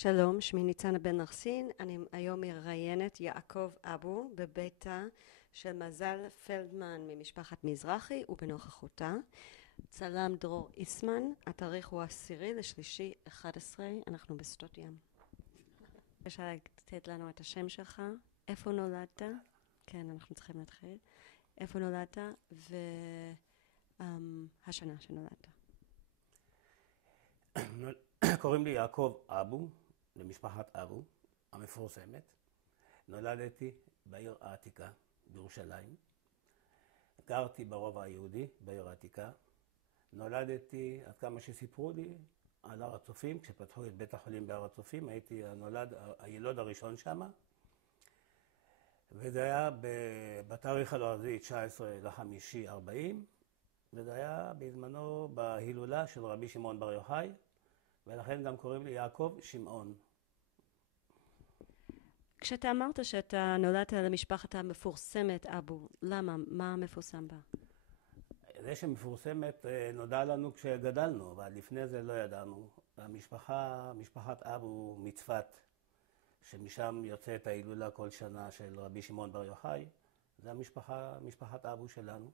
שלום, שמי ניצנה בן נרסין, אני היום מראיינת יעקב אבו בביתה של מזל פלדמן ממשפחת מזרחי ובנוכחותה. צלם דרור איסמן, התאריך הוא 10/3/11, אנחנו בשדות ים. אפשר לתת לנו את השם שלך, איפה נולדת? כן, אנחנו צריכים להתחיל. איפה נולדת והשנה שנולדת. קוראים לי יעקב אבו, למשפחת אבו, המפורסמת. נולדתי בעיר העתיקה, בירושלים. גרתי ברובע היהודי, בעיר העתיקה. נולדתי, עד כמה שסיפרו לי, על הר הצופים. כשפתחו את בית החולים בהר הצופים, הייתי הילוד הראשון שם. וזה היה בתאריך הלועזי 19/5/40, וזה היה בזמנו בהילולה של רבי שמעון בר יוחאי, ולכן גם קוראים לי יעקב שמעון. כשאתה אמרת שאתה נולדת למשפחת המפורסמת אבו, למה? מה מפורסם בה? זה שמפורסמת נודע לנו כשגדלנו, אבל לפני זה לא ידענו. משפחת אבו מצפת, שמשם יוצאת ההילולה כל שנה של רבי שמעון בר יוחאי, זה משפחת אבו שלנו.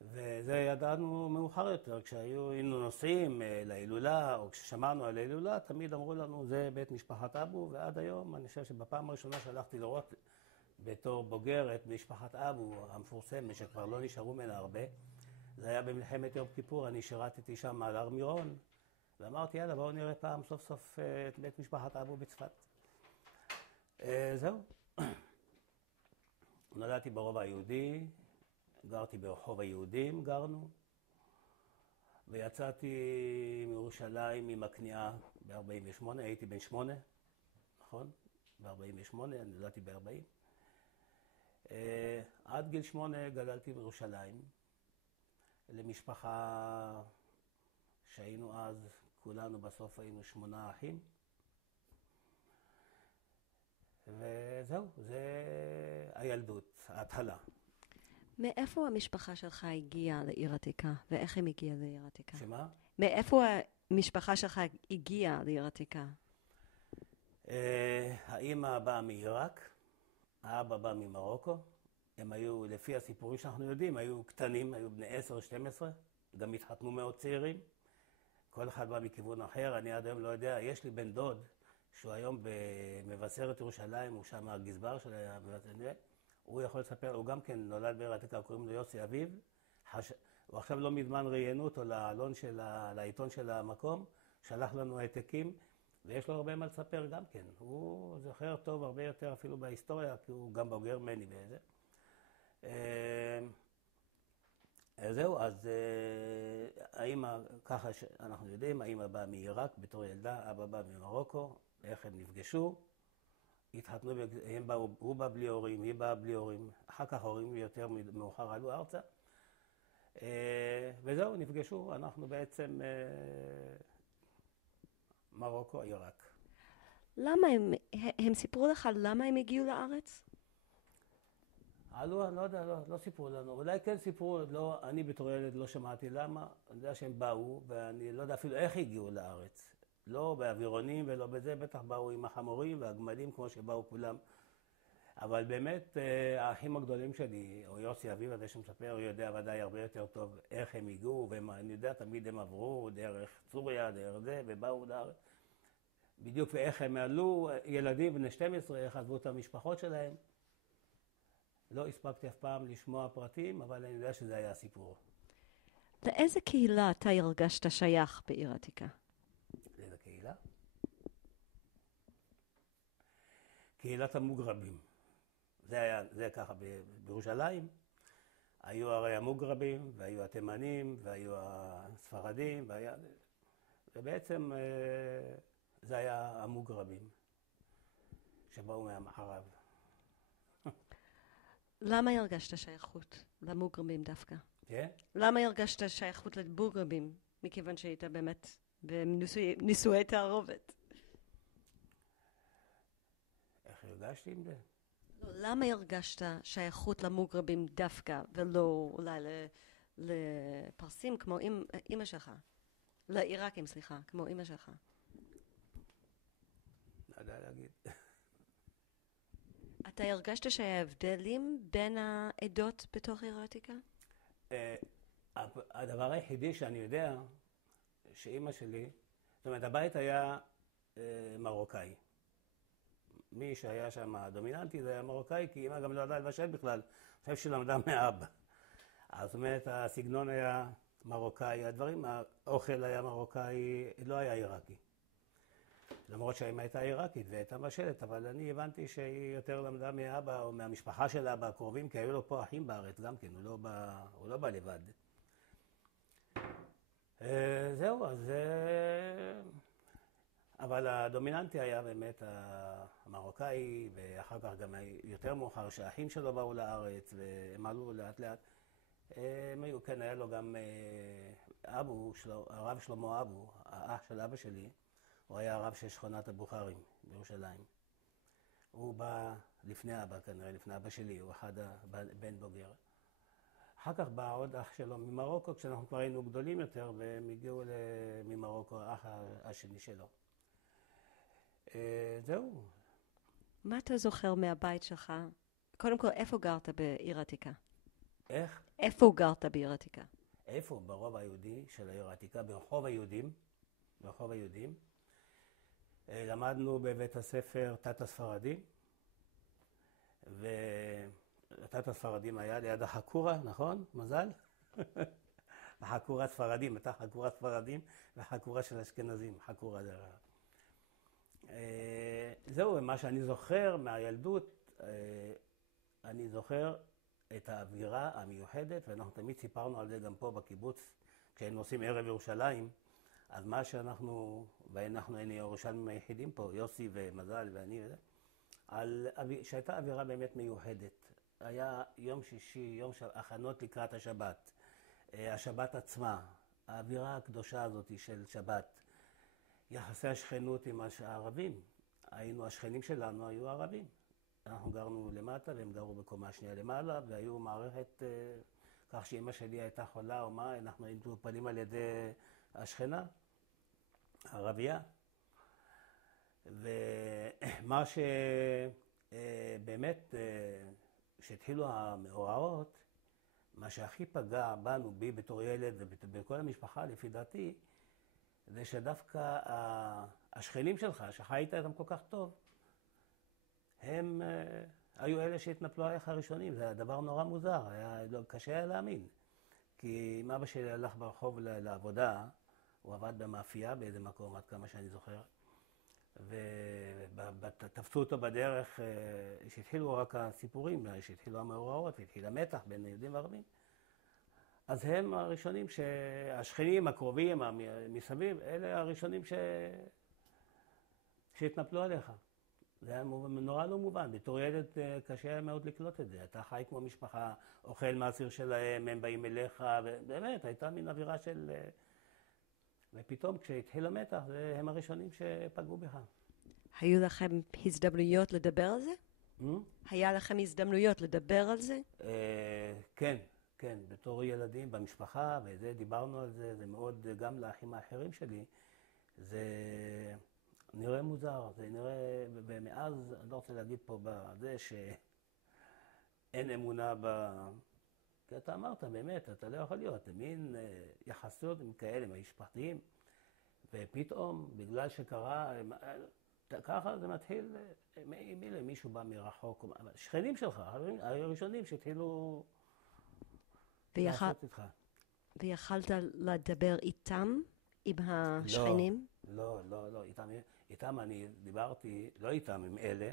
וזה ידענו מאוחר יותר, כשהיינו נוסעים להילולה, או כששמענו על ההילולה, תמיד אמרו לנו, זה בית משפחת אבו, ועד היום אני חושב שבפעם הראשונה שהלכתי לראות בתור בוגר את משפחת אבו המפורסמת, שכבר לא נשארו ממנה הרבה, זה היה במלחמת יום כיפור, אני שירתתי שם על הר מירון, ואמרתי, יאללה, בואו נראה פעם סוף סוף את בית משפחת אבו בצפת. זהו. נולדתי ברובע היהודי, גרתי ברחוב היהודים, גרנו, ויצאתי מירושלים עם הכניעה ב-48, הייתי בן 8, נכון? ב-48, אני נולדתי ב-40. עד גיל 8 גדלתי בירושלים, למשפחה שהיינו אז, כולנו בסוף היינו 8 אחים. וזהו, זה הילדות, ההתחלה. מאיפה המשפחה שלך הגיעה לעיר עתיקה, ואיך הם הגיעה לעיר עתיקה? שמה? מאיפה המשפחה שלך הגיעה לעיר עתיקה? האמא באה מעיראק, האבא בא ממרוקו. הם היו, לפי הסיפורים שאנחנו יודעים, היו קטנים, היו בני 10-12, גם התחתנו מאוד צעירים. כל אחד בא מכיוון אחר, אני עד היום לא יודע. יש לי בן דוד, שהוא היום במבשרת ירושלים, הוא שם הגזבר של המבשרת. הוא יכול לספר, הוא גם כן נולד בעיר העתיקה, קוראים לו יוסי אביב. הוא עכשיו לא מזמן ראיינו אותו לעיתון של המקום, שלח לנו העתקים, ויש לו הרבה מה לספר גם כן. הוא זוכר טוב הרבה יותר אפילו בהיסטוריה, כי הוא גם בוגר מני באיזה. זהו, אז האמא, ככה שאנחנו יודעים, האמא באה מעיראק בתור ילדה, אבא בא ממרוקו, איך הם נפגשו. התחתנו, הוא בא בלי הורים, היא באה בלי הורים, אחר כך הורים יותר מאוחר עלו ארצה. וזהו, נפגשו, אנחנו בעצם מרוקו, עיראק. למה הם סיפרו לך למה הם הגיעו לארץ? עלו, אני לא יודע, לא סיפרו לנו, אולי כן סיפרו, לא, אני בתור ילד לא שמעתי למה, אני יודע שהם באו, ואני לא יודע אפילו איך הגיעו לארץ. לא באווירונים ולא בזה, בטח באו עם החמורים והגמלים כמו שבאו כולם. אבל באמת, האחים הגדולים שלי, או יוסי אביב הזה שמספר, הוא יודע ודאי הרבה יותר טוב איך הם הגיעו, ואני יודע, תמיד הם עברו דרך סוריה, דרך זה, ובאו לארץ. בדיוק ואיך הם עלו, ילדים בני 12, איך עזבו את המשפחות שלהם. לא הספקתי אף פעם לשמוע פרטים, אבל אני יודע שזה היה הסיפור. לאיזה קהילה אתה הרגשת שייך בעיר עתיקה? לאיזה קהילה? קהילת המוגרבים. זה ככה בירושלים. היו הרי המוגרבים, והיו התימנים, והיו הספרדים, ובעצם זה היה המוגרבים שבאו מהמערב. למה הרגשת שייכות למוגרבים דווקא? כן? למה הרגשת שייכות למוגרבים? מכיוון שהיית באמת בנישואי תערובת. איך הרגשתי עם זה? לא, למה הרגשת שייכות למוגרבים דווקא, ולא אולי לפרסים כמו אמא שלך? לעיראקים, סליחה, כמו אמא שלך. לא יודע להגיד. אתה הרגשת שהיה הבדלים בין העדות בתוך עיר העתיקה? הדבר היחידי שאני יודע, שאימא שלי, זאת אומרת, הבית היה מרוקאי. מי שהיה שם הדומיננטי זה היה מרוקאי, כי אמא גם לא ידעה לבשל בכלל. אני חושב שהיא למדה מאבא. זאת אומרת, הסגנון היה מרוקאי, האוכל היה מרוקאי, לא היה עיראקי. למרות שהאמא הייתה עיראקית והייתה מבשלת, אבל אני הבנתי שהיא יותר למדה מאבא או מהמשפחה של אבא הקרובים, כי היו לו פה אחים בארץ גם כן, הוא לא בא לבד. זהו, אז... אבל הדומיננטי היה באמת המרוקאי, ואחר כך גם יותר מאוחר שהאחים שלו באו לארץ, והם עלו לאט לאט. הם היו, כן, היה לו גם הרב שלמה אבו, האח של אבא שלי, הוא היה הרב של שכונת הבוכרים בירושלים. הוא בא לפני אבא כנראה, לפני אבא שלי, הוא אחד בן בוגר. אחר כך בא עוד אח שלו ממרוקו, כשאנחנו כבר היינו גדולים יותר, והם הגיעו ממרוקו, האח השני שלו. זהו. מה אתה זוכר מהבית שלך? קודם כל, איפה גרת בעיר העתיקה? איך? איפה גרת בעיר העתיקה? איפה? ברוב היהודי של העיר העתיקה, ברחוב היהודים. ברחוב היהודים. למדנו בבית הספר תת הספרדים, ותת הספרדים היה ליד החקורה, נכון? מזל? החקורה ספרדים, הייתה חקורה ספרדים וחקורה של אשכנזים, חקורה דרך. זהו, מה שאני זוכר מהילדות, אני זוכר את האווירה המיוחדת, ואנחנו תמיד סיפרנו על זה גם פה בקיבוץ, כשהיינו עושים ערב ירושלים, אז מה שאנחנו, ואנחנו היינו ירושלמים היחידים פה, יוסי ומזל ואני וזה, שהייתה אווירה באמת מיוחדת. היה יום שישי, הכנות לקראת השבת, השבת עצמה, האווירה הקדושה הזאת של שבת, יחסי השכנות עם הערבים. השכנים שלנו היו ערבים. אנחנו גרנו למטה והם גרו בקומה שנייה למעלה, והיו מערכת, כך שאמא שלי הייתה חולה או מה, אנחנו היינו מטופלים על ידי השכנה, הערבייה. ומה שבאמת, כשהתחילו המאורעות, מה שהכי פגע בנו, בי בתור ילד ובכל המשפחה, לפי דעתי, זה שדווקא השכנים שלך, שחיית איתם כל כך טוב, הם היו אלה שהתנפלו עליך הראשונים. זה דבר נורא מוזר, קשה היה להאמין. כי אם אבא שלי הלך ברחוב לעבודה, הוא עבד במאפייה באיזה מקום, עד כמה שאני זוכר, ותפסו אותו בדרך, שהתחילו רק הסיפורים, שהתחילו המאורעות, והתחיל המתח בין יהודים וערבים. אז הם הראשונים, השכנים הקרובים מסביב, אלה הראשונים שהתנפלו עליך. זה היה נורא לא מובן. בתור ילד קשה היה מאוד לקלוט את זה. אתה חי כמו משפחה, אוכל מהסיר שלהם, הם באים אליך, ובאמת, הייתה מין אווירה של... ופתאום כשהתחיל המתח, הם הראשונים שפגעו בך. היו לכם הזדמנויות לדבר על זה? היה לכם הזדמנויות לדבר על זה? כן. כן, בתור ילדים במשפחה, וזה, דיברנו על זה, זה מאוד, גם לאחים האחרים שלי, זה נראה מוזר, זה נראה, ומאז, אני לא רוצה להגיד פה בזה שאין אמונה כי אתה אמרת, באמת, אתה לא יכול להיות, זה מין יחסות עם כאלה, משפחתיים, ופתאום, בגלל שקרה, ככה זה מתחיל, מישהו בא מרחוק, שכנים שלך, הראשונים שהתחילו... ויכלת לדבר איתם, עם השכנים? לא, איתם אני דיברתי, לא איתם, עם אלה,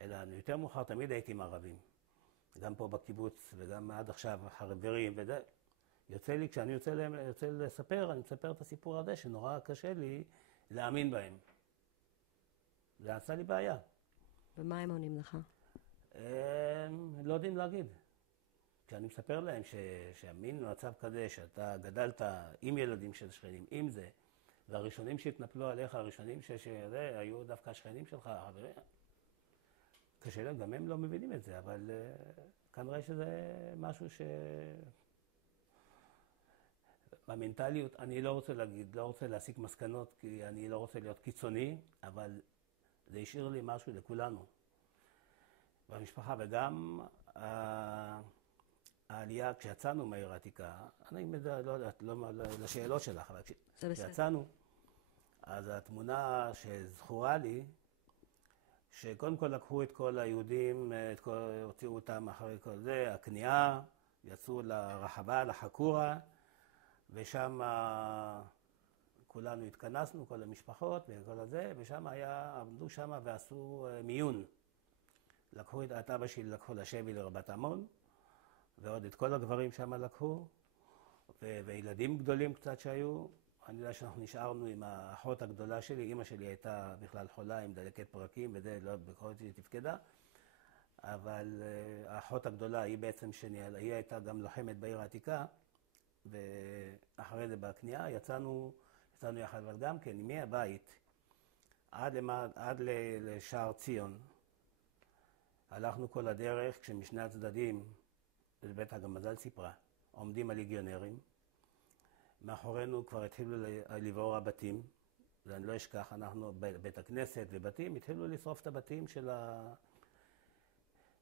אלא יותר מאוחר תמיד הייתי עם ערבים. גם פה בקיבוץ וגם עד עכשיו, חברים וזה. יוצא לי, כשאני יוצא לספר, אני מספר את הסיפור הזה, שנורא קשה לי להאמין בהם. זה עשה לי בעיה. ומה הם עונים לך? לא יודעים להגיד. כשאני מספר להם שהמין מצב כזה, שאתה גדלת עם ילדים של שכנים, עם זה, והראשונים שהתנפלו עליך, הראשונים שזה, היו דווקא השכנים שלך, חברים. קשה להם, גם הם לא מבינים את זה, אבל כנראה שזה משהו במנטליות, אני לא רוצה להגיד, לא רוצה להסיק מסקנות, כי אני לא רוצה להיות קיצוני, אבל זה השאיר לי משהו לכולנו במשפחה, וגם העלייה, כשיצאנו מהעיר העתיקה, אני לא יודעת, לא לשאלות שלך, אבל כשיצאנו, אז התמונה שזכורה לי, שקודם כל לקחו את כל היהודים, הוציאו אותם אחרי כל זה, הכניעה, יצאו לרחבה, לחקורה, ושם כולנו התכנסנו, כל המשפחות וכל הזה, ושם עמדו שם ועשו מיון. לקחו את אבא שלי, לקחו לשבי לרבת עמון, ועוד את כל הגברים שם לקחו, וילדים גדולים קצת שהיו. אני יודע שאנחנו נשארנו עם האחות הגדולה שלי, אמא שלי הייתה בכלל חולה עם דלקת פרקים, וזה לא בכל זאת היא תפקדה, אבל האחות הגדולה היא בעצם היא הייתה גם לוחמת בעיר העתיקה, ואחרי זה בכניעה יצאנו יחד, אבל גם כן מהבית עד לשער ציון. הלכנו כל הדרך כשמשני הצדדים, זה בטח גם מזל סיפרה, עומדים הליגיונרים. מאחורינו כבר התחילו לבעור הבתים, ואני לא אשכח, אנחנו בית הכנסת ובתים, התחילו לשרוף את הבתים של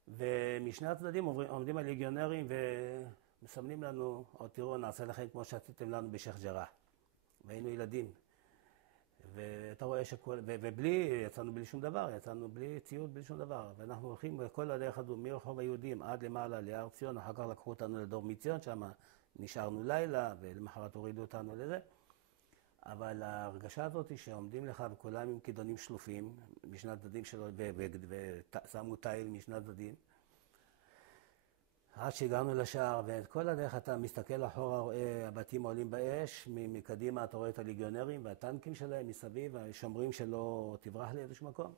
ומשני הצדדים עומדים הליגיונרים ומסמנים לנו, או תראו, נעשה לכם כמו שעשיתם לנו בשייח' ג'ראח. והיינו ילדים. ואתה רואה יצאנו בלי שום דבר, יצאנו בלי ציוד, בלי שום דבר. ואנחנו הולכים בכל הדרך הזו, מרחוב היהודים עד למעלה להר ציון, אחר כך לקחו אותנו לדור מציון, שם נשארנו לילה, ולמחרת הורידו אותנו לזה. אבל ההרגשה הזאת היא שעומדים לך וכולם עם כידונים שלופים, משני הצדדים שלו, ושמו תיל משני הצדדים. עד שהגענו לשער, ואת כל הדרך אתה מסתכל אחורה, רואה הבתים עולים באש, מקדימה אתה רואה את הליגיונרים והטנקים שלהם מסביב, השומרים שלא תברח לאיזשהו מקום.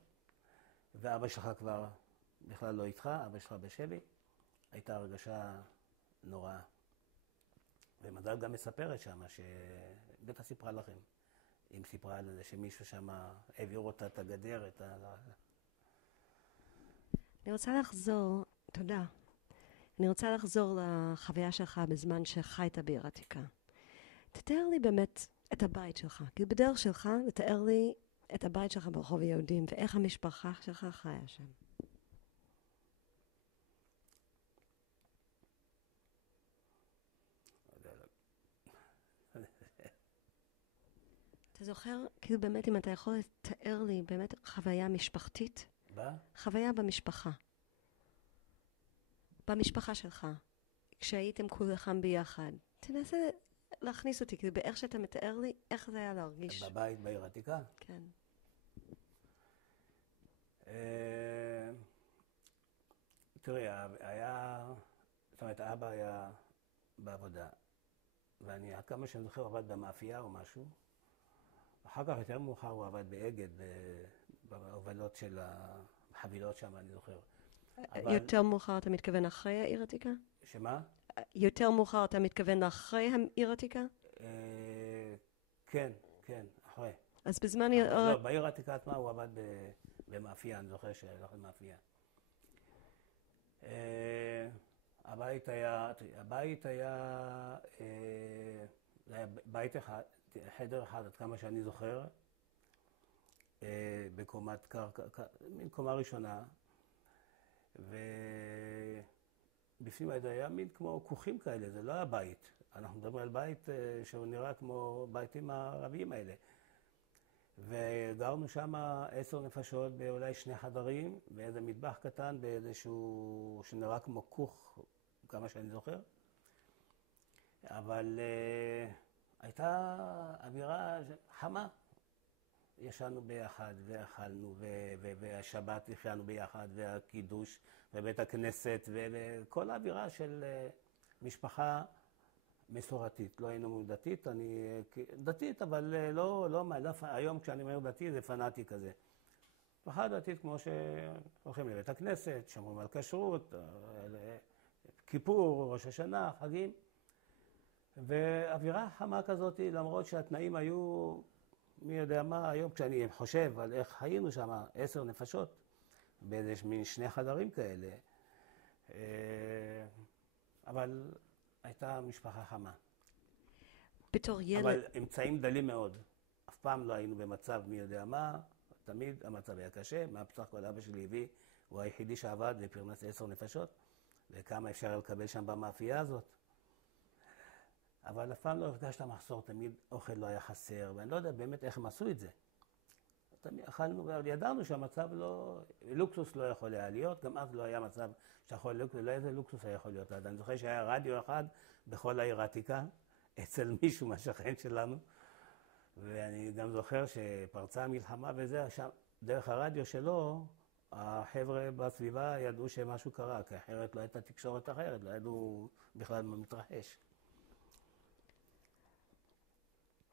ואבא שלך כבר בכלל לא איתך, אבא שלך בשבי. הייתה הרגשה נוראה. ומזל גם מספרת שם, שבטח סיפרה לכם, אם סיפרה על זה שמישהו שם העביר אותה את הגדר, אני רוצה לחזור, תודה. אני רוצה לחזור לחוויה שלך בזמן שחיית בעיר העתיקה. תתאר לי באמת את הבית שלך, כי בדרך שלך תתאר לי את הבית שלך ברחוב היהודים, ואיך המשפחה שלך חיה שם. אתה זוכר, כאילו באמת אם אתה יכול לתאר לי באמת חוויה משפחתית? חוויה במשפחה. במשפחה שלך, כשהייתם כולכם ביחד. תנסה להכניס אותי, כאילו באיך שאתה מתאר לי, איך זה היה להרגיש. בבית בעיר העתיקה? כן. תראי, זאת אומרת, האבא היה בעבודה, ואני עד כמה שאני זוכר עבד במאפייה או משהו. אחר כך יותר מאוחר הוא עבד באגד, בהובלות של החבילות שם, אני זוכר. יותר מאוחר אתה מתכוון אחרי העיר העתיקה? שמה? יותר מאוחר אתה מתכוון אחרי העיר העתיקה? כן, אחרי. אז בזמן... לא, בעיר העתיקה עצמה הוא עבד במאפייה, אני זוכר שהלך למאפייה. הבית היה בית אחד, חדר אחד, עד כמה שאני זוכר, בקומת קרקע, מין קומה ראשונה, ובפנים היה מין כמו כוכים כאלה, זה לא היה בית. אנחנו מדברים על בית שהוא נראה כמו ביתים הערביים האלה. וגרנו שם 10 נפשות באולי 2 חדרים, ואיזה מטבח קטן באיזשהו שנראה כמו כוך, כמה שאני זוכר. אבל הייתה אווירה חמה. ישנו ביחד ואכלנו, והשבת יחיינו ביחד, והקידוש, ובית הכנסת, וכל האווירה של משפחה מסורתית. לא היינו דתית, אני דתית, אבל לא, היום כשאני אומר דתי זה פנאטי כזה. משפחה דתית כמו שהולכים לבית הכנסת, שומרים על כשרות, כיפור, ראש השנה, חגים. ואווירה חמה כזאת, למרות שהתנאים היו, מי יודע מה, היום כשאני חושב על איך היינו שם, 10 נפשות, באיזה מין 2 חדרים כאלה. אבל הייתה משפחה חמה. בתור ילד... אבל אמצעים דלים מאוד. אף פעם לא היינו במצב מי יודע מה, תמיד המצב היה קשה, מה בסך הכל אבא שלי הביא, הוא היחידי שעבד ופרנס 10 נפשות, וכמה אפשר לקבל שם במאפייה הזאת. אבל אף פעם לא הרגשת מחסור, תמיד אוכל לא היה חסר, ואני לא יודע באמת איך הם עשו את זה. תמיד אכלנו, וידענו שהמצב לא, לוקסוס לא יכול היה להיות, גם אז לא היה מצב שיכול להיות, לא איזה לוקסוס היה יכול להיות. אני זוכר שהיה רדיו אחד בכל העיר העתיקה, אצל מישהו מהשכן שלנו, ואני גם זוכר שפרצה המלחמה וזה, שם, דרך הרדיו שלו, החבר'ה בסביבה ידעו שמשהו קרה, כי אחרת לא הייתה תקשורת אחרת, לא ידעו בכלל מה מתרחש.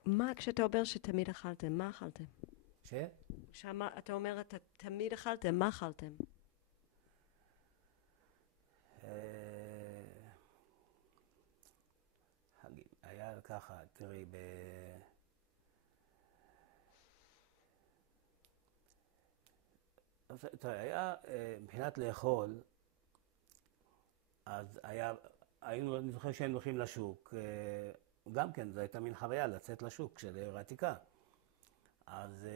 מה, כשאתה אומר שתמיד אכלתם, מה אכלתם? אתה אומר, אתה תמיד אכלתם, מה אכלתם? היה ככה, תראי, היה מבחינת לאכול, אז אני זוכר שהיינו הולכים לשוק, גם כן, זו הייתה מין חוויה לצאת לשוק של העיר העתיקה. אז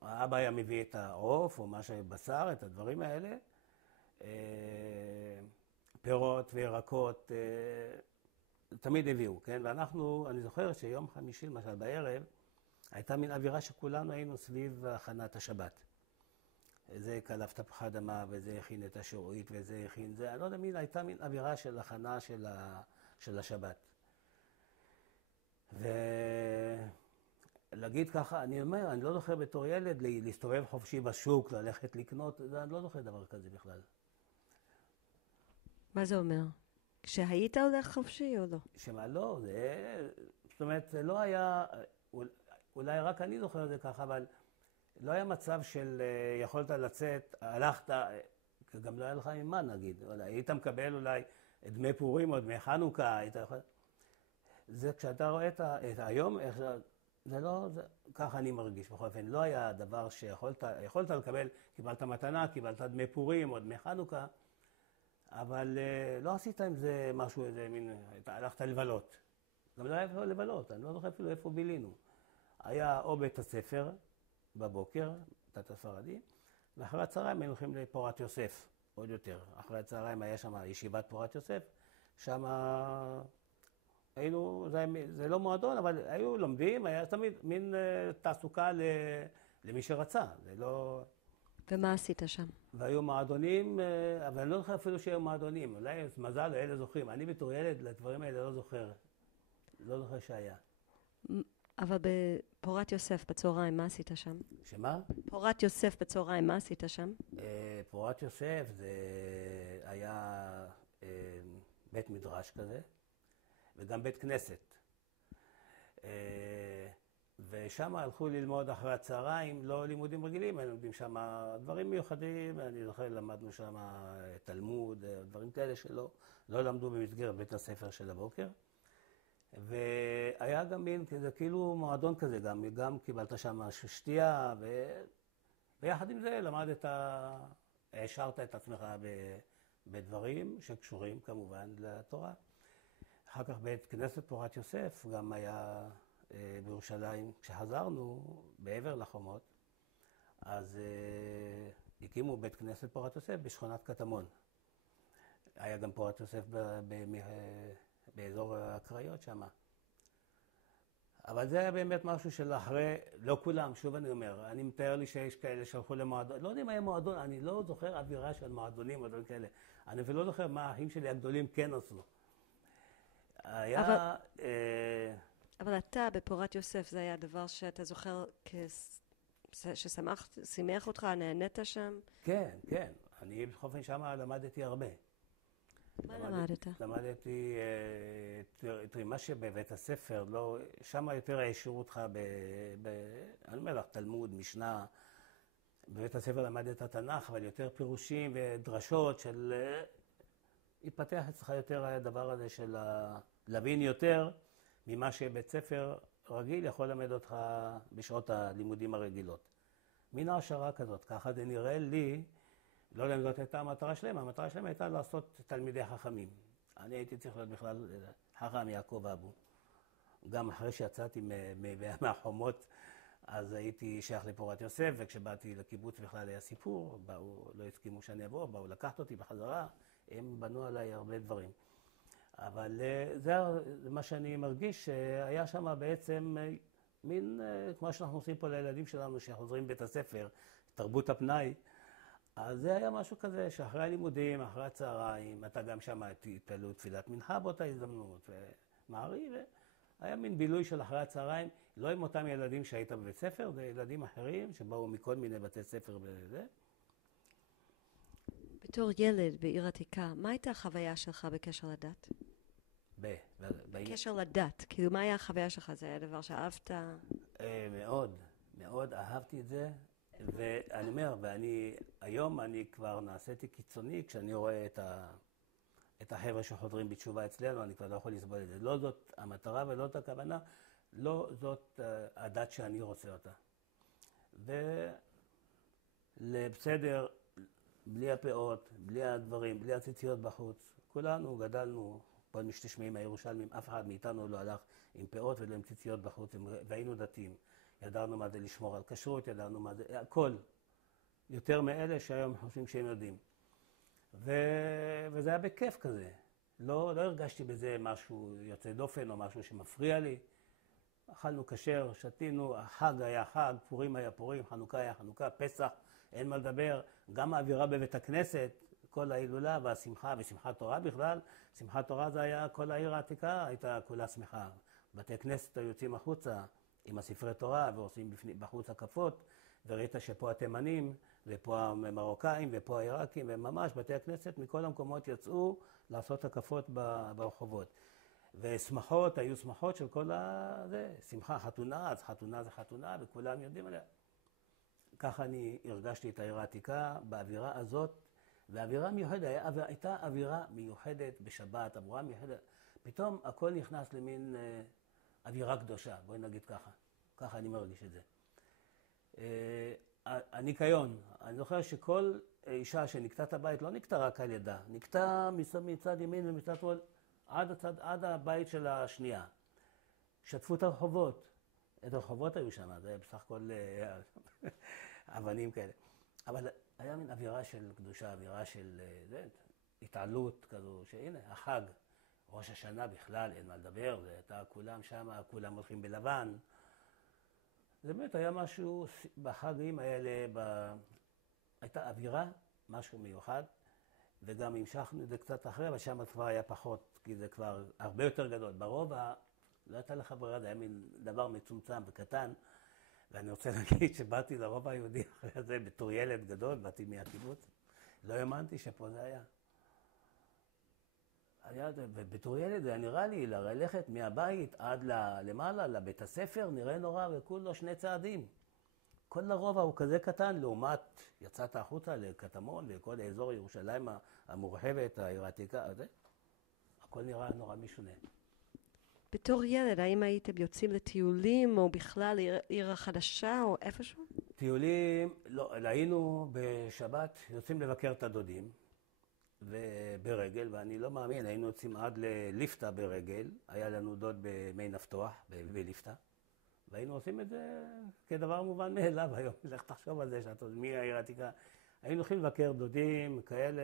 האבא היה מביא את העוף או מה שבשר, את הדברים האלה, פירות וירקות, תמיד הביאו, כן? ואנחנו, אני זוכר שיום חמישי, למשל בערב, הייתה מין אווירה שכולנו היינו סביב הכנת השבת. זה קלף תפוחי אדמה, וזה הכין את השעועית, וזה הכין זה, אני לא יודע, הייתה מין אווירה של הכנה של השבת. ולהגיד ככה, אני אומר, אני לא זוכר בתור ילד להסתובב חופשי בשוק, ללכת לקנות, אני לא זוכר דבר כזה בכלל. מה זה אומר? כשהיית הולך חופשי או לא? שמה לא, זאת אומרת, זה לא היה, אולי רק אני זוכר את זה ככה, אבל לא היה מצב של יכולת לצאת, הלכת, גם לא היה לך ממה נגיד, היית מקבל אולי דמי פורים או דמי חנוכה, היית יכול... זה כשאתה רואה את היום, זה לא, ככה אני מרגיש בכל אופן, לא היה דבר שיכולת לקבל, קיבלת מתנה, קיבלת דמי פורים או דמי חנוכה, אבל לא עשית עם זה משהו, איזה מין, הלכת לבלות. גם לא היה איפה לבלות, אני לא זוכר אפילו איפה בילינו. היה או בית הספר בבוקר, תת הספרדי, ואחרי הצהריים היינו הולכים לפורת יוסף, עוד יותר. אחרי הצהריים היה שם ישיבת פורת יוסף, שם היינו, זה לא מועדון, אבל היו לומדים, היה תמיד מין תעסוקה למי שרצה, זה לא... ומה עשית שם? והיו מועדונים, אבל אני לא זוכר אפילו שהיו מועדונים, אולי מזל, אלה זוכרים. אני בתור ילד, לדברים האלה לא זוכר. לא זוכר שהיה. אבל בפורת יוסף בצהריים, מה עשית שם? שמה? פורת יוסף בצהריים, מה עשית שם? פורת יוסף זה היה בית מדרש כזה, וגם בית כנסת. ושם הלכו ללמוד אחרי הצהריים, לא לימודים רגילים, הם לומדים שם דברים מיוחדים, אני זוכר, למדנו שם תלמוד, דברים כאלה שלא למדו במסגרת בית הספר של הבוקר. והיה גם מין, זה כאילו מועדון כזה, גם קיבלת שם שתייה, ויחד עם זה למדת, העשרת את עצמך בדברים שקשורים כמובן לתורה. אחר כך בית כנסת פורת יוסף גם היה בירושלים, כשחזרנו בעבר לחומות, אז הקימו בית כנסת פורת יוסף בשכונת קטמון. היה גם פורת יוסף באזור הקריות שם. אבל זה היה באמת משהו של אחרי, לא כולם, שוב אני אומר, אני מתאר לי שיש כאלה שהלכו למועדון, לא יודע אם היה מועדון, אני לא זוכר אווירה של מועדונים או דברים כאלה. אני אפילו לא זוכר מה האחים שלי הגדולים כן עשו. היה... אבל אתה בפורת יוסף, זה היה דבר שאתה זוכר ששימח אותך, נהנית שם? כן, כן. אני בחופן שם למדתי הרבה. מה למדת? למדתי, תראי, מה שבבית הספר, שם יותר העשירו אותך אני אומר לך, תלמוד, משנה. בבית הספר למדת תנ"ך, אבל יותר פירושים ודרשות של... התפתח אצלך יותר הדבר הזה של להבין יותר ממה שבית ספר רגיל יכול ללמד אותך בשעות הלימודים הרגילות. מין העשרה כזאת, ככה זה נראה לי, לא יודע אם זאת הייתה המטרה שלהם, המטרה שלהם הייתה לעשות תלמידי חכמים. אני הייתי צריך להיות בכלל חכם יעקב אבו. גם אחרי שיצאתי מהחומות, אז הייתי שייך לפורת יוסף, וכשבאתי לקיבוץ בכלל היה סיפור, לא הסכימו שאני אבוא, באו לקחת אותי בחזרה, הם בנו עליי הרבה דברים. אבל זה מה שאני מרגיש, שהיה שם בעצם מין, כמו שאנחנו עושים פה לילדים שלנו שחוזרים מבית הספר, תרבות הפנאי, אז זה היה משהו כזה שאחרי הלימודים, אחרי הצהריים, אתה גם שם התפללו תפילת מנחה באותה הזדמנות, ומערי, היה מין בילוי של אחרי הצהריים, לא עם אותם ילדים שהיית בבית ספר, זה ילדים אחרים שבאו מכל מיני בתי ספר וזה. בתור ילד בעיר עתיקה, מה הייתה החוויה שלך בקשר לדת? בקשר לדת, כאילו מה היה החוויה שלך? זה היה דבר שאהבת? מאוד, מאוד אהבתי את זה, ואני אומר, היום אני כבר נעשיתי קיצוני כשאני רואה את החבר'ה שחוזרים בתשובה אצלנו, אני כבר לא יכול לסבול את זה. לא זאת המטרה ולא זאת הכוונה, לא זאת הדת שאני רוצה אותה. ולבסדר, בלי הפאות, בלי הדברים, בלי הציציות בחוץ, כולנו גדלנו, כל מי שתשמעים הירושלמים, אף אחד מאיתנו לא הלך עם פאות ולא עם ציציות בחוץ, והיינו דתיים. ידענו מה זה לשמור על כשרות, ידענו מה זה, הכל. יותר מאלה שהיום חושבים שהם יודעים. וזה היה בכיף כזה. לא הרגשתי בזה משהו יוצא דופן או משהו שמפריע לי. אכלנו כשר, שתינו, החג היה חג, פורים היה פורים, חנוכה היה חנוכה, פסח, אין מה לדבר. גם האווירה בבית הכנסת, כל ההילולה והשמחה, ושמחת תורה בכלל, שמחת תורה זה היה, כל העיר העתיקה הייתה כולה שמחה. בתי כנסת היו יוצאים החוצה עם הספרי תורה ועושים בחוץ הקפות, וראית שפה התימנים, ופה המרוקאים, ופה העיראקים, וממש בתי הכנסת מכל המקומות יצאו לעשות הקפות ברחובות. ושמחות, היו שמחות של כל זה, שמחה, חתונה, אז חתונה זה חתונה, וכולם יודעים עליה. ככה אני הרגשתי את העיר העתיקה באווירה הזאת, והאווירה מיוחדת, הייתה אווירה מיוחדת בשבת, אווירה מיוחדת. פתאום הכל נכנס למין אווירה קדושה, בואי נגיד ככה. ככה אני מרגיש את זה. הניקיון, אני זוכר שכל אישה שנקטה את הבית לא נקטה רק על ידה, נקטה מצד ימין ומצד שמאל עד הבית של השנייה. שטפו את הרחובות. את הרחובות היו שם, זה בסך הכל אבנים כאלה. אבל היה מין אווירה של קדושה, אווירה של התעלות כזו, שהנה, החג, ראש השנה בכלל, אין מה לדבר, זה הייתה כולם שם, כולם הולכים בלבן. זה באמת היה משהו, בחגים האלה, הייתה אווירה, משהו מיוחד, וגם המשכנו את זה קצת אחרי, אבל שם כבר היה פחות, כי זה כבר הרבה יותר גדול. ברובע, לא הייתה לך ברירה, זה היה מין דבר מצומצם וקטן, ואני רוצה להגיד שבאתי לרובע היהודי אחרי זה בתור ילד גדול, באתי מהקיבוץ, לא האמנתי שפה זה היה. ובתור ילד זה נראה לי ללכת מהבית עד למעלה, לבית הספר, נראה נורא, וכולו 2 צעדים. כל הרובע הוא כזה קטן, לעומת יצאת החוצה לקטמון וכל האזור ירושלים המורחבת, העיר העתיקה, הכל נראה נורא משונה. בתור ילד, האם הייתם יוצאים לטיולים או בכלל עיר החדשה או איפשהו? טיולים, לא, היינו בשבת, יוצאים לבקר את הדודים. וברגל, ואני לא מאמין, היינו יוצאים עד לליפתא ברגל, היה לנו דוד במי נפתוח, בליפתא, והיינו עושים את זה כדבר מובן מאליו היום, לך תחשוב על זה, שאתה מי העיר העתיקה. היינו הולכים לבקר דודים, כאלה,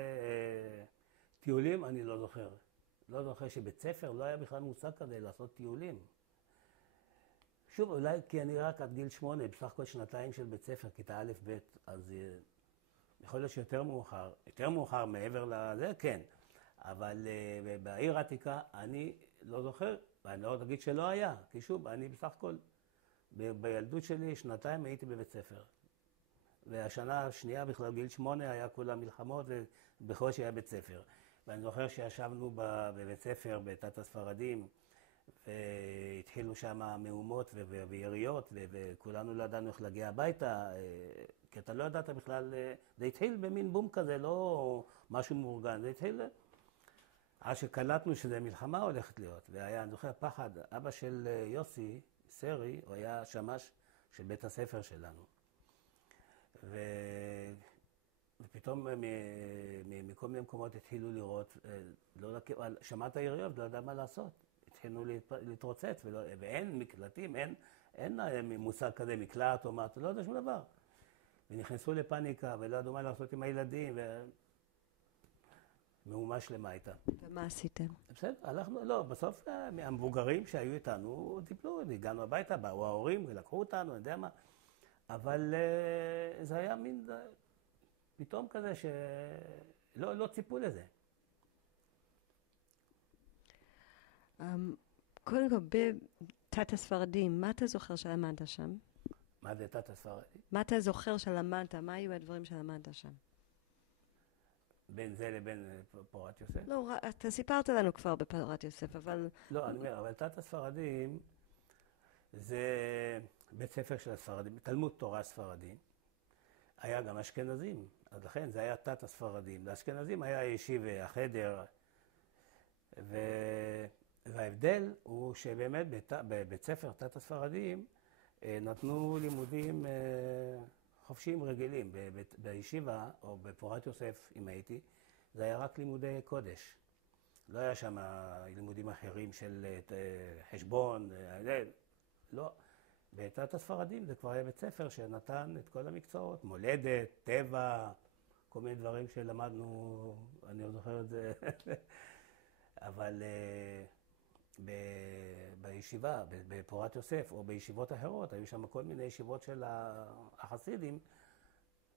טיולים, אני לא זוכר. לא זוכר שבית ספר לא היה בכלל מושג כזה לעשות טיולים. שוב, אולי כי אני רק עד גיל 8, בסך הכל 2 של בית ספר, כיתה א' ב', אז יכול להיות שיותר מאוחר, יותר מאוחר מעבר לזה, כן. אבל בעיר העתיקה אני לא זוכר, ואני לא אגיד שלא היה, כי שוב, אני בסך הכל, בילדות שלי 2 הייתי בבית ספר. והשנה השנייה בכלל, גיל 8, היה כולה מלחמות, ובקושי היה בית ספר. ואני זוכר שישבנו בבית ספר, בתת הספרדים, והתחילו שם מהומות ויריות, וכולנו לא ידענו איך להגיע הביתה, כי אתה לא ידעת בכלל, זה התחיל במין בום כזה, לא משהו מאורגן, זה התחיל עד שקלטנו שזה מלחמה הולכת להיות, והיה, אני זוכר, פחד, אבא של יוסי, סרי, הוא היה שמש של בית הספר שלנו. ופתאום מכל מיני מקומות התחילו לראות, שמעת היריות, לא ידע מה לעשות. התחילו להתרוצץ, ואין מקלטים, אין להם מושג כזה מקלט או מה, לא יודע שום דבר. ונכנסו לפאניקה ולא ידעו מה לעשות עם הילדים, ומהומה שלמה הייתה. ומה עשיתם? בסדר, הלכנו, לא, בסוף המבוגרים שהיו איתנו טיפלו, הגענו הביתה, באו ההורים ולקחו אותנו, אני יודע מה, אבל זה היה מין פתאום כזה שלא ציפו לזה. קודם כל, בתת הספרדים, מה אתה זוכר שלמדת שם? מה זה תת הספרדי? מה אתה זוכר שלמדת? מה היו הדברים שלמדת שם? בין זה לבין פורת יוסף? לא, אתה סיפרת לנו כבר בפורת יוסף, אבל... לא, אני אומר, אבל תת הספרדים זה בית ספר של הספרדים, תלמוד תורה ספרדים. היה גם אשכנזים, אז לכן זה היה תת הספרדים. לאשכנזים היה ישיבה, החדר, וההבדל הוא שבאמת בבית ספר תת הספרדים נתנו לימודים חופשיים רגילים. בישיבה או בפורת יוסף, אם הייתי, זה היה רק לימודי קודש. לא היה שם לימודים אחרים של חשבון, לא. בתת הספרדים זה כבר היה בית ספר שנתן את כל המקצועות, מולדת, טבע, כל מיני דברים שלמדנו, אני לא זוכר את זה, אבל בישיבה, בפורת יוסף או בישיבות אחרות, היו שם כל מיני ישיבות של החסידים,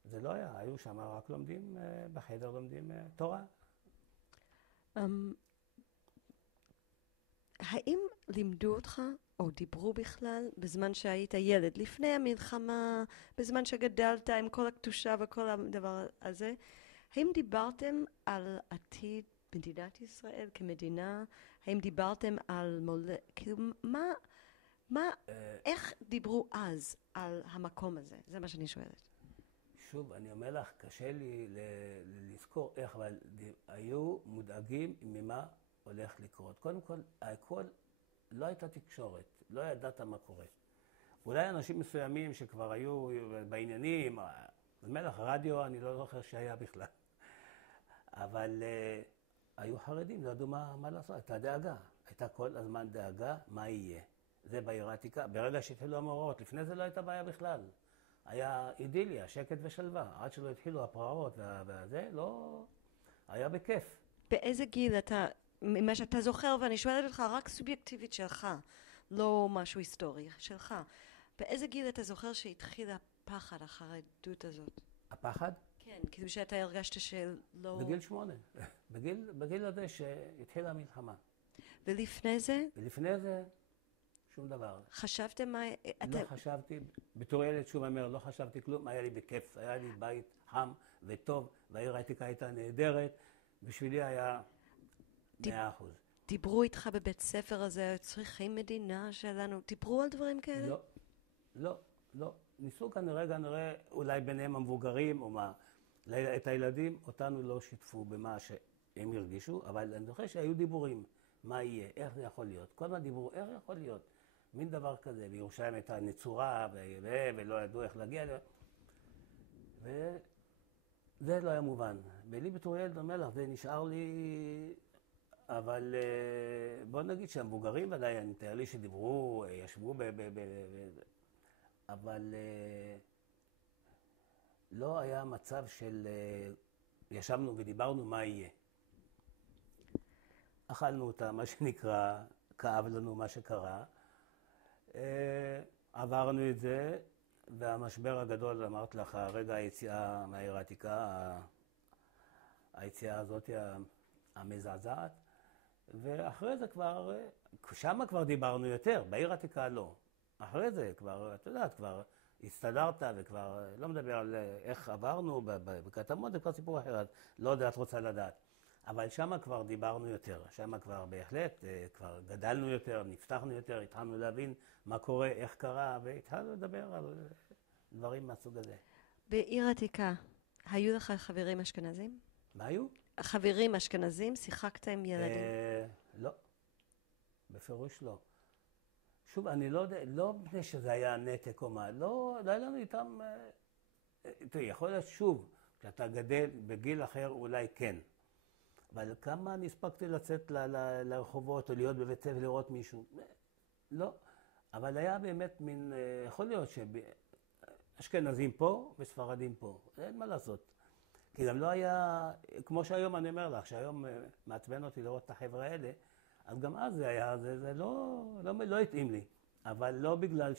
זה לא היה, היו שם רק לומדים, בחדר לומדים תורה. האם לימדו אותך או דיברו בכלל בזמן שהיית ילד, לפני המלחמה, בזמן שגדלת עם כל הקדושה וכל הדבר הזה, האם דיברתם על עתיד מדינת ישראל כמדינה? האם דיברתם על כאילו איך דיברו אז על המקום הזה? זה מה שאני שואלת. שוב, אני אומר לך, קשה לי לזכור איך, אבל היו מודאגים ממה הולך לקרות. קודם כל, הכל לא הייתה תקשורת, לא ידעת מה קורה. אולי אנשים מסוימים שכבר היו בעניינים, במלך רדיו אני לא זוכר שהיה בכלל. אבל היו חרדים, לא ידעו מה לעשות, הייתה דאגה. הייתה כל הזמן דאגה, מה יהיה. זה בעיר העתיקה. ברגע שהתחילו המאורעות, לפני זה לא הייתה בעיה בכלל. היה אידיליה, שקט ושלווה. עד שלא התחילו הפרעות וזה, לא... היה בכיף. באיזה גיל אתה, ממה שאתה זוכר, ואני שואלת אותך רק סובייקטיבית שלך, לא משהו היסטורי, שלך. באיזה גיל אתה זוכר שהתחיל הפחד, החרדות הזאת? הפחד? כן, כאילו שאתה הרגשת שלא... בגיל 8. בגיל הזה שהתחילה המלחמה. ולפני זה? ולפני זה, שום דבר. חשבתם מה... לא חשבתי, בתור ילד שוב אומר, לא חשבתי כלום, היה לי בכיף, היה לי בית חם וטוב, והעיר העתיקה הייתה נהדרת, בשבילי היה 100%. דיברו איתך בבית ספר הזה, צריכים מדינה שלנו, דיברו על דברים כאלה? לא. ניסו כנראה, אולי ביניהם המבוגרים או מה, את הילדים, אותנו לא שיתפו במה שהם הרגישו, אבל אני זוכר שהיו דיבורים, מה יהיה, איך זה יכול להיות, כל מה דיברו, איך יכול להיות, מין דבר כזה, בירושלים הייתה נצורה ולא ידעו איך להגיע, וזה לא היה מובן. ולי בתור ילד אומר לך, זה נשאר לי, אבל בוא נגיד שהמבוגרים ודאי, אני מתאר לי שדיברו, ישבו אבל לא היה מצב של ישבנו ודיברנו מה יהיה. אכלנו אותה, מה שנקרא, כאב לנו מה שקרה. עברנו את זה, והמשבר הגדול, אמרת לך, רגע היציאה מהעיר העתיקה, היציאה הזאת המזעזעת, ואחרי זה כבר, שמה כבר דיברנו יותר, בעיר העתיקה לא. אחרי זה כבר, את יודעת, כבר הסתדרת וכבר לא מדבר על איך עברנו בקטמון, זה כבר סיפור אחר, לא יודע, את רוצה לדעת. אבל שמה כבר דיברנו יותר, שמה כבר בהחלט, כבר גדלנו יותר, נפתחנו יותר, התחלנו להבין מה קורה, איך קרה, והתחלנו לדבר על דברים מהסוג הזה. בעיר העתיקה, היו לך חברים אשכנזים? מה היו? חברים אשכנזים? שיחקת עם ילדים? לא, בפירוש לא. שוב, אני לא יודע, לא מפני שזה היה נתק או מה, לא היה לנו איתם, תראי, יכול להיות שוב, כשאתה גדל בגיל אחר אולי כן, אבל כמה אני הספקתי לצאת לרחובות או להיות בבית ספר לראות מישהו? לא. אבל היה באמת מין, יכול להיות שאשכנזים פה וספרדים פה, אין מה לעשות. כי גם לא היה, כמו שהיום אני אומר לך, שהיום מעצבן אותי לראות את החבר'ה האלה, אז גם אז זה היה, זה לא התאים לי. אבל לא בגלל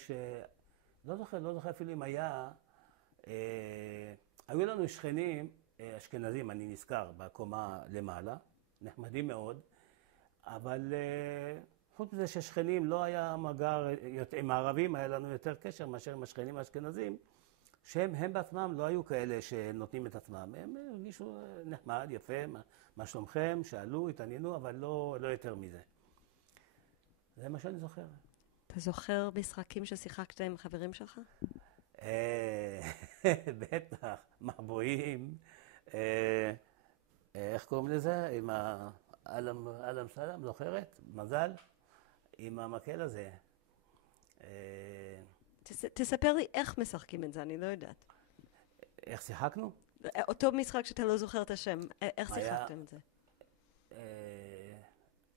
לא זוכר אפילו אם היה, היו לנו שכנים אשכנזים, אני נזכר, בקומה למעלה, נחמדים מאוד, אבל חוץ מזה ששכנים לא היה מגע, עם הערבים היה לנו יותר קשר מאשר עם השכנים האשכנזים, שהם בעצמם לא היו כאלה שנותנים את עצמם. הם הרגישו נחמד, יפה, מה שלומכם, שאלו, התעניינו, אבל לא יותר מזה. זה מה שאני זוכר. אתה זוכר משחקים ששיחקת עם חברים שלך? בטח, מבואים. איך קוראים לזה? עם אלם סלם, זוכרת? מזל? עם המקל הזה. תספר לי איך משחקים את זה, אני לא יודעת. איך שיחקנו? אותו משחק שאתה לא זוכר את השם, איך שיחקתם את זה?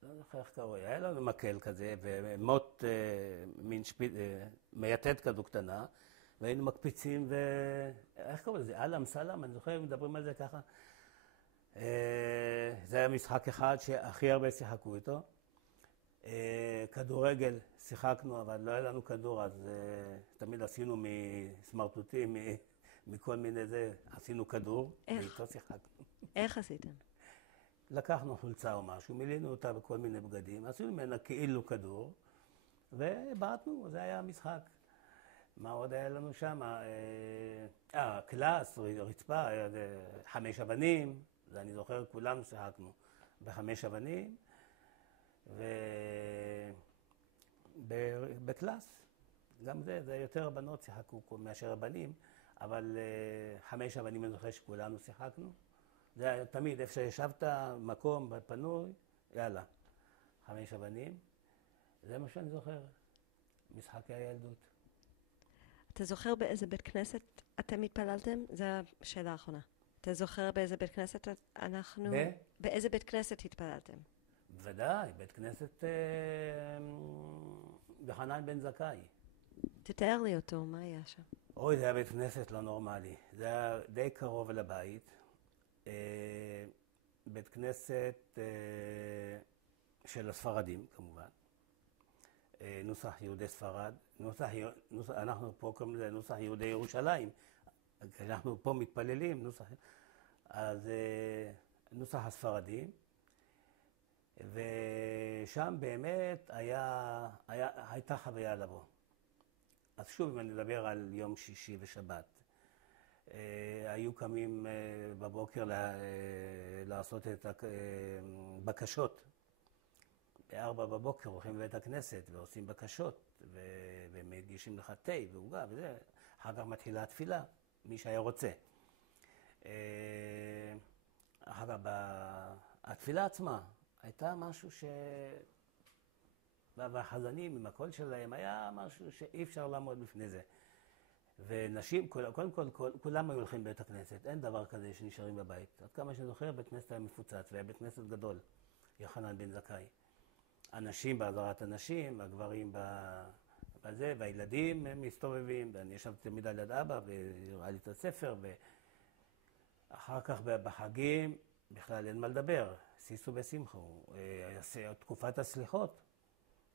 לא זוכר איך קראו, היה לנו מקל כזה, ומוט מין מייתד כזו קטנה, והיינו מקפיצים איך קראו לזה? אלם סלם, אני זוכר, מדברים על זה ככה. זה היה משחק אחד שהכי הרבה שיחקו איתו. כדורגל שיחקנו, אבל לא היה לנו כדור, אז תמיד עשינו מסמרטוטים, מכל מיני זה, עשינו כדור, ואיתו שיחקנו. איך עשיתם? לקחנו חולצה או משהו, מילינו אותה בכל מיני בגדים, עשינו ממנה כאילו כדור, ובעטנו, זה היה המשחק. מה עוד היה לנו שם? קלאס, רצפה, 5 אבנים, זה אני זוכר, כולנו שיחקנו ב5 אבנים, ובקלאס, גם זה יותר הבנות שיחקו מאשר הבנים, אבל 5 אבנים אני זוכר שכולנו שיחקנו. זה היה תמיד, איפה שישבת, מקום, פנוי, יאללה, 5 אבנים. זה מה שאני זוכר, משחקי הילדות. אתה זוכר באיזה בית כנסת אתם התפללתם? זו השאלה האחרונה. אתה זוכר באיזה בית כנסת אנחנו... באיזה בית כנסת התפללתם? בוודאי, בית כנסת בחנן בן זכאי. תתאר לי אותו, מה היה שם? אוי, זה היה בית כנסת לא נורמלי. זה היה די קרוב לבית. בית כנסת של הספרדים, כמובן. נוסח יהודי ספרד. אנחנו פה קוראים לזה נוסח יהודי ירושלים. אנחנו פה מתפללים, אז נוסח הספרדים. ושם באמת הייתה חוויה לבוא. אז שוב, אם אני מדבר על יום שישי ושבת, היו קמים בבוקר לעשות את הבקשות. ב4 בבוקר הולכים לבית הכנסת ועושים בקשות, ומגישים לך תה ועוגה וזה. אחר כך מתחילה התפילה, מי שהיה רוצה. אחר כך התפילה עצמה הייתה משהו והחזנים עם הקול שלהם היה משהו שאי אפשר לעמוד בפני זה. ונשים, קודם כל, כולם היו הולכים לבית הכנסת. אין דבר כזה שנשארים בבית. עד כמה שאני זוכר, בית כנסת היה מפוצץ, והיה בית כנסת גדול, יוחנן בן זכאי. אנשים בעזרת הנשים, הגברים בזה, והילדים הם מסתובבים, ואני ישבתי תמיד על יד אבא, והראה לי את הספר, ואחר כך בחגים, בכלל אין מה לדבר, סיסו ושמחו. תקופת הסליחות,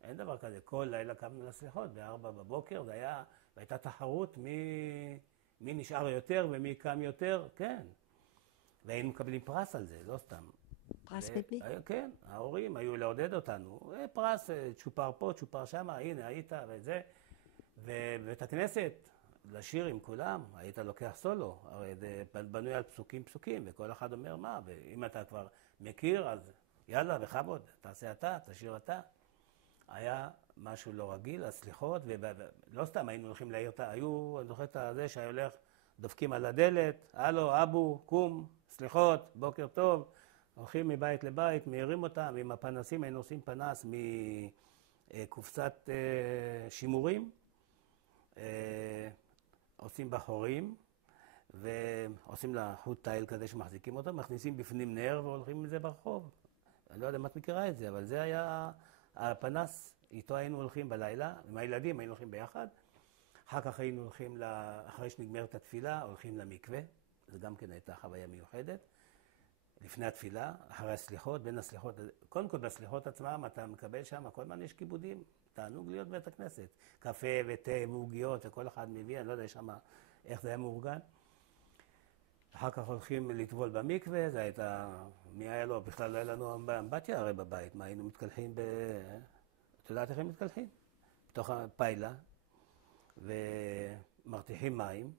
אין דבר כזה, כל לילה קמנו לסליחות, ב4 בבוקר, זה היה, והייתה תחרות מי נשאר יותר ומי קם יותר, כן. והיינו מקבלים פרס על זה, לא סתם. פרס ממי? כן, ההורים היו לעודד אותנו. פרס, צ'ופר פה, צ'ופר שם, הנה, היית וזה. ובבית הכנסת, לשיר עם כולם, היית לוקח סולו. הרי זה בנוי על פסוקים, וכל אחד אומר מה, ואם אתה כבר מכיר, אז יאללה, בכבוד, תעשה אתה, תשיר אתה. היה משהו לא רגיל, הסליחות, ולא סתם היינו הולכים לעיר, היו, אני זוכר את זה שהיה הולך, דופקים על הדלת, הלו, אבו, קום, סליחות, בוקר טוב. הולכים מבית לבית, מעירים אותם, עם הפנסים, היינו עושים פנס מקופסת שימורים, עושים בחורים, ועושים לה חוט תיל כזה שמחזיקים אותו, מכניסים בפנים נר והולכים עם זה ברחוב. אני לא יודע אם את מכירה את זה, אבל זה היה הפנס, איתו היינו הולכים בלילה, עם הילדים היינו הולכים ביחד. אחר כך היינו הולכים, אחרי שנגמרת התפילה, הולכים למקווה. זו גם כן הייתה חוויה מיוחדת. לפני התפילה, אחרי הסליחות, בין הסליחות, קודם כל בסליחות עצמם אתה מקבל שם, כל הזמן יש כיבודים, תענוג להיות בבית הכנסת. קפה ותה ועוגיות וכל אחד מביא, אני לא יודע שם איך זה היה מאורגן. אחר כך הולכים לטבול במקווה, זה הייתה, מי היה לו? בכלל לא היה לנו אמבטיה הרי בבית, מה היינו מתקלחים את יודעת איך הם מתקלחים? בתוך הפיילה, ומרתיחים מים.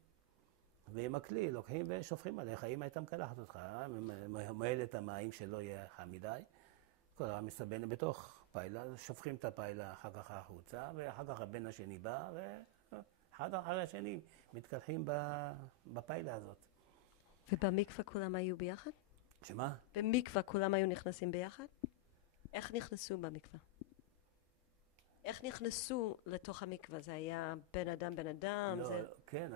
ועם הכלי לוקחים ושופכים עליך, אם הייתה מקלחת אותך, מועל את המים שלא יהיה חם מדי, כל הרב מסבן בתוך פיילה, שופכים את הפיילה אחר כך החוצה, ואחר כך הבן השני בא, ואחד אחרי השני מתקלחים בפיילה הזאת. ובמקווה כולם היו ביחד? שמה? במקווה כולם היו נכנסים ביחד? איך נכנסו במקווה? איך נכנסו לתוך המקווה? זה היה בן אדם? לא, זה... כן,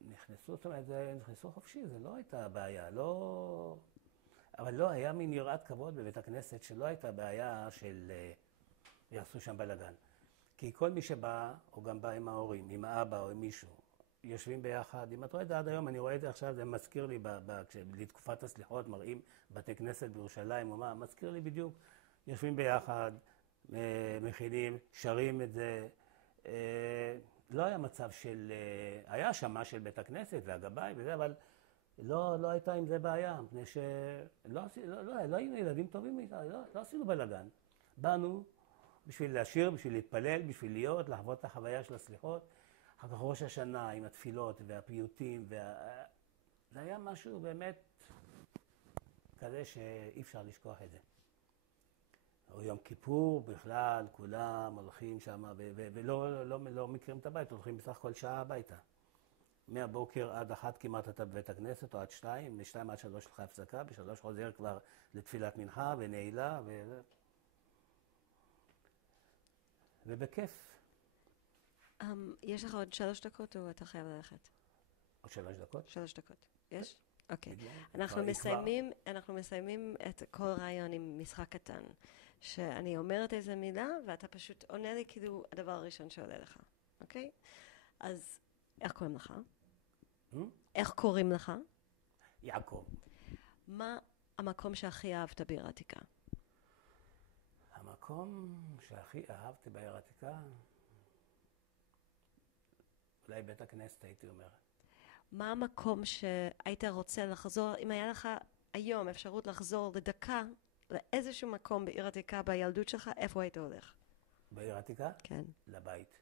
נכנסו, זאת אומרת, נכנסו חופשי, זה לא הייתה בעיה, לא... אבל לא, היה מין יראת כבוד בבית הכנסת שלא הייתה בעיה של יעשו שם בלגן. כי כל מי שבא, או גם בא עם ההורים, עם האבא או עם מישהו, יושבים ביחד. אם את רואה את זה עד היום, אני רואה את זה עכשיו, זה מזכיר לי, לתקופת הסליחות מראים בתי כנסת בירושלים, או מה, מזכיר לי בדיוק. יושבים ביחד, מכינים, שרים את זה. לא היה מצב של... היה שמה של בית הכנסת והגבאי וזה, אבל לא הייתה עם זה בעיה, מפני שלא היינו ילדים טובים, לא עשינו בלגן. באנו בשביל לשיר, בשביל להתפלל, בשביל להיות, לחוות את החוויה של הסליחות. אחר כך ראש השנה עם התפילות והפיוטים, זה היה משהו באמת כזה שאי אפשר לשכוח את זה. או יום כיפור בכלל, כולם הולכים שם, ולא מכירים את הבית, הולכים בסך הכל שעה הביתה. מהבוקר עד 1 כמעט אתה בבית הכנסת, או עד 2, מ-2 עד 3 לך הפסקה, ב-3 חוזר כבר לתפילת מנחה ונעילה, ובכיף. יש לך עוד 3 דקות או אתה חייב ללכת? עוד 3 דקות? 3 דקות. יש? אוקיי. אנחנו מסיימים את כל רעיון עם משחק קטן. שאני אומרת איזה מילה, ואתה פשוט עונה לי כאילו הדבר הראשון שעולה לך. אוקיי? אז איך קוראים לך? איך קוראים לך? יעקב. מה המקום שהכי אהבת בעיר העתיקה? המקום שהכי אהבתי בעיר העתיקה? אולי בית הכנסת, הייתי אומר. מה המקום שהיית רוצה לחזור, אם היה לך היום אפשרות לחזור לדקה, לאיזשהו מקום בעיר העתיקה בילדות שלך, איפה היית הולך? בעיר העתיקה? כן. לבית.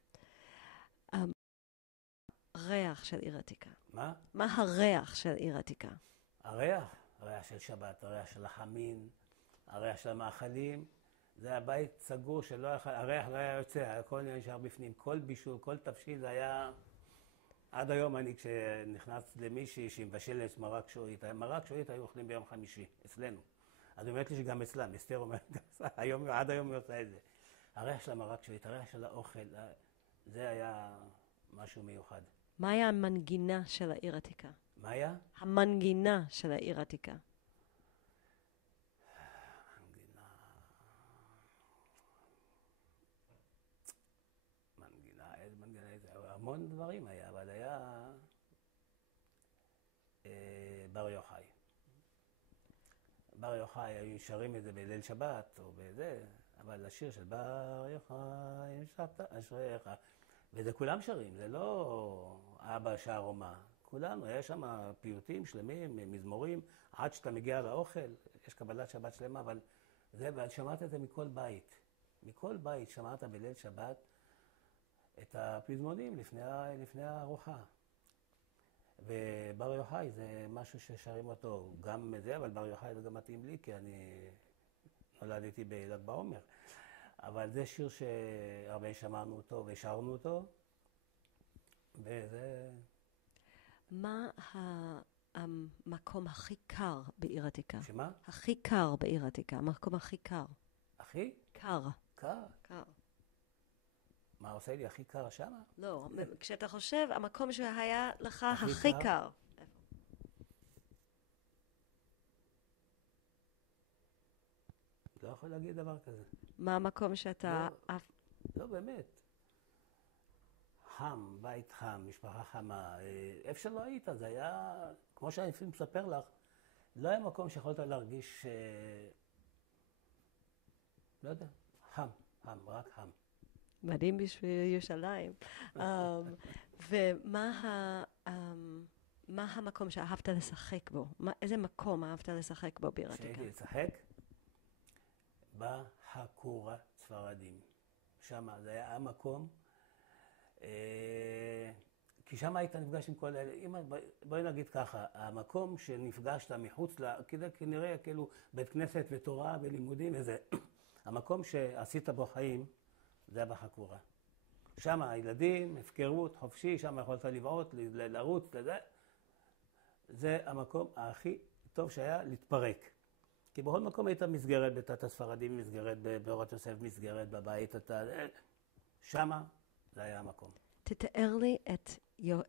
ריח של עיר עתיקה. מה? מה הריח של עיר עתיקה? הריח? הריח של שבת, הריח של החמין, הריח של המאכלים. זה הבית סגור שלא היה, הריח לא היה יוצא, הכל נשאר בפנים. כל בישול, כל תבשיל, זה היה... עד היום אני כשנכנס למישהי שהיא מבשלת מרק שועית, מרק שועית היו אוכלים ביום חמישי, אצלנו. אז היא אומרת לי שגם אצלם, אסתר אומרת, עד היום היא עושה את זה. הריח של המרק שועית, הריח של האוכל, זה היה משהו מיוחד. מה היה המנגינה של העיר העתיקה? מה היה? המנגינה של העיר העתיקה. המון דברים היה, אבל היה בר יוחאי. בר יוחאי, היו שרים את זה בליל שבת או בזה, אבל השיר של בר יוחאי, שבת אשריך, וזה כולם שרים, זה לא אבא שר או מה. כולנו, היה שם פיוטים שלמים, מזמורים, עד שאתה מגיע לאוכל, יש קבלת שבת שלמה, אבל זה, ואת שמעת את זה מכל בית. מכל בית שמעת בליל שבת את הפזמונים לפני הארוחה. ובר יוחאי זה משהו ששרים אותו גם זה, אבל בר יוחאי זה גם מתאים לי, כי אני נולדתי בל"ג בעומר. אבל זה שיר שהרבה שמענו אותו ושרנו אותו, וזה... מה המקום הכי קר בעיר העתיקה? שמה? הכי קר בעיר העתיקה, המקום הכי קר. הכי? קר. קר? קר. מה עושה לי הכי קר שמה? לא, כשאתה חושב, המקום שהיה לך הכי קר. יכול להגיד דבר כזה. מה המקום שאתה... לא, באמת. חם, בית חם, משפחה חמה. איפה שלא היית, זה היה, כמו שאני אפילו מספר לך, לא היה מקום שיכולת להרגיש, לא יודע, חם, רק חם. מדהים בשביל ירושלים. ומה המקום שאהבת לשחק בו? איזה מקום אהבת לשחק בו בעיר העתיקה? כשהייתי לשחק, בחקורה ספרדים. שם זה היה המקום, כי שם היית נפגש עם כל אלה. בואי נגיד ככה, המקום שנפגשת מחוץ, כנראה כאילו בית כנסת ותורה ולימודים וזה, המקום שעשית בו חיים, זה היה בחקורה. שם הילדים, הפקרות, חופשי, שם יכולת לבעוט, לרוץ, זה המקום הכי טוב שהיה להתפרק. כי בכל מקום היית מסגרת בתת הספרדים, מסגרת באורת יוסף, מסגרת בבית, שמה זה היה המקום. תתאר לי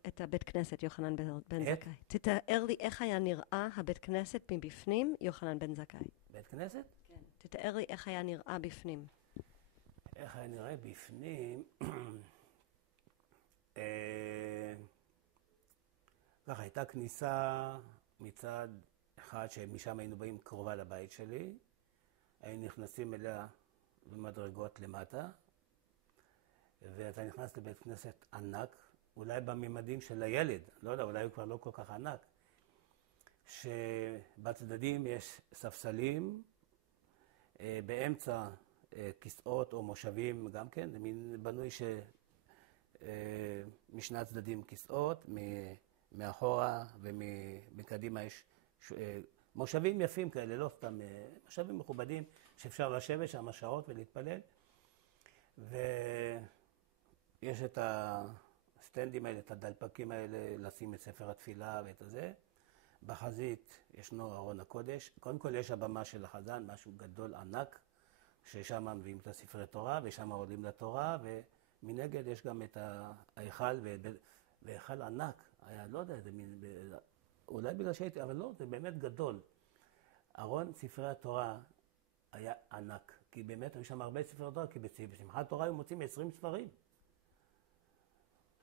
את הבית כנסת יוחנן בן זכאי. תתאר לי איך היה נראה הבית כנסת מבפנים יוחנן בן זכאי. בית כנסת? כן. תתאר לי איך היה נראה בפנים. איך היה נראה בפנים? ככה, הייתה כניסה מצד אחד שמשם היינו באים קרובה לבית שלי, היינו נכנסים אליה במדרגות למטה, ואתה נכנס לבית כנסת ענק, אולי בממדים של הילד, לא יודע, אולי הוא כבר לא כל כך ענק, שבצדדים יש ספסלים, באמצע כיסאות או מושבים גם כן, זה מין בנוי משני הצדדים כיסאות, מאחורה ומקדימה יש מושבים יפים כאלה, לא סתם, מושבים מכובדים שאפשר לשבת שם שעות ולהתפלל. ויש את הסטנדים האלה, את הדלפקים האלה, לשים את ספר התפילה ואת הזה. בחזית ישנו ארון הקודש. קודם כל יש הבמה של החזן, משהו גדול ענק, ששם מביאים את הספרי תורה ושם עולים לתורה, ומנגד יש גם את ההיכל, והיכל ענק. היה, לא יודע, זה מין, אולי בגלל שהייתי, אבל לא, זה באמת גדול. ארון ספרי התורה היה ענק, כי באמת היו שם הרבה ספרי תורה, כי בשמחת תורה היו מוצאים 20 ספרים.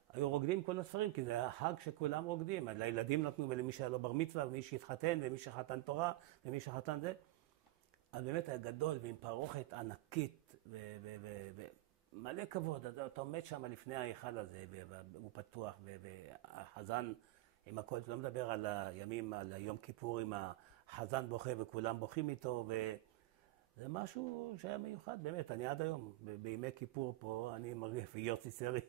היו רוקדים כל הספרים, כי זה היה חג שכולם רוקדים. לילדים נתנו ולמי שהיה לו בר מצווה, ומי שהתחתן, ומי שחתן תורה, ומי שחתן זה. אז באמת היה גדול, ועם פרוכת ענקית, ומלא כבוד. אתה עומד שם לפני ההיכל הזה, והוא פתוח, והחזן עם הכל, אתה לא מדבר על הימים, על יום כיפור, עם החזן בוכה וכולם בוכים איתו, וזה משהו שהיה מיוחד, באמת. אני עד היום, בימי כיפור פה, אני מרגיש, ויוסי סרי,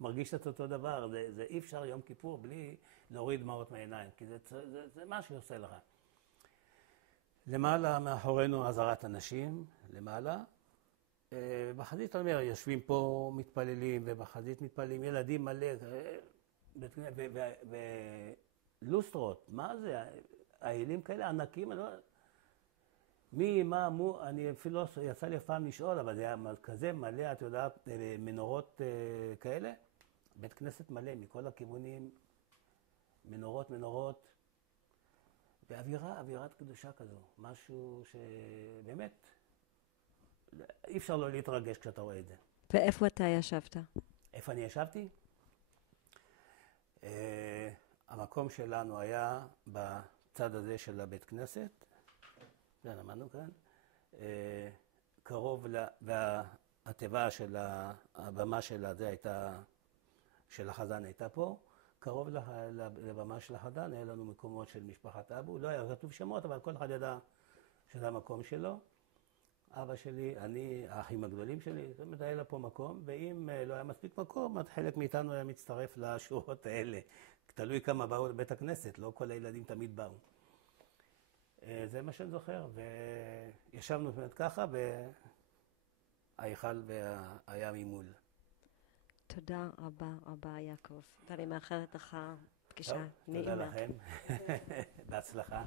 מרגיש את אותו דבר. זה אי אפשר יום כיפור בלי להוריד דמעות מהעיניים, כי זה מה שעושה לך. למעלה, מאחורינו עזרת אנשים, למעלה. בחזית, אני אומר, יושבים פה מתפללים, ובחזית מתפללים ילדים מלא, ולוסטרות, מה זה? האלים כאלה ענקים, אני אפילו לא יצא לי פעם לשאול, אבל זה היה כזה מלא, את יודעת, מנורות כאלה. בית כנסת מלא, מכל הכיוונים, מנורות, ואווירת קדושה כזו, משהו שבאמת, אי אפשר לא להתרגש כשאתה רואה את זה. ואיפה אתה ישבת? איפה אני ישבתי? המקום שלנו היה בצד הזה של הבית כנסת, זה למדנו כאן, קרוב, והתיבה של הבמה של זה הייתה, של החזן הייתה פה, קרוב לבמה של החזן, היה לנו מקומות של משפחת אבו, לא היה כתוב שמות, אבל כל אחד ידע שזה המקום שלו. אבא שלי, אני, האחים הגדולים שלי, זאת אומרת, היה לה פה מקום, ואם לא היה מספיק מקום, אז חלק מאיתנו היה מצטרף לשורות האלה. תלוי כמה באו לבית הכנסת, לא כל הילדים תמיד באו. זה מה שאני זוכר, וישבנו באמת ככה, וההיכל היה ממול. תודה רבה, יעקב. ואני מאחלת לך פגישה נעימה. תודה לכם. בהצלחה.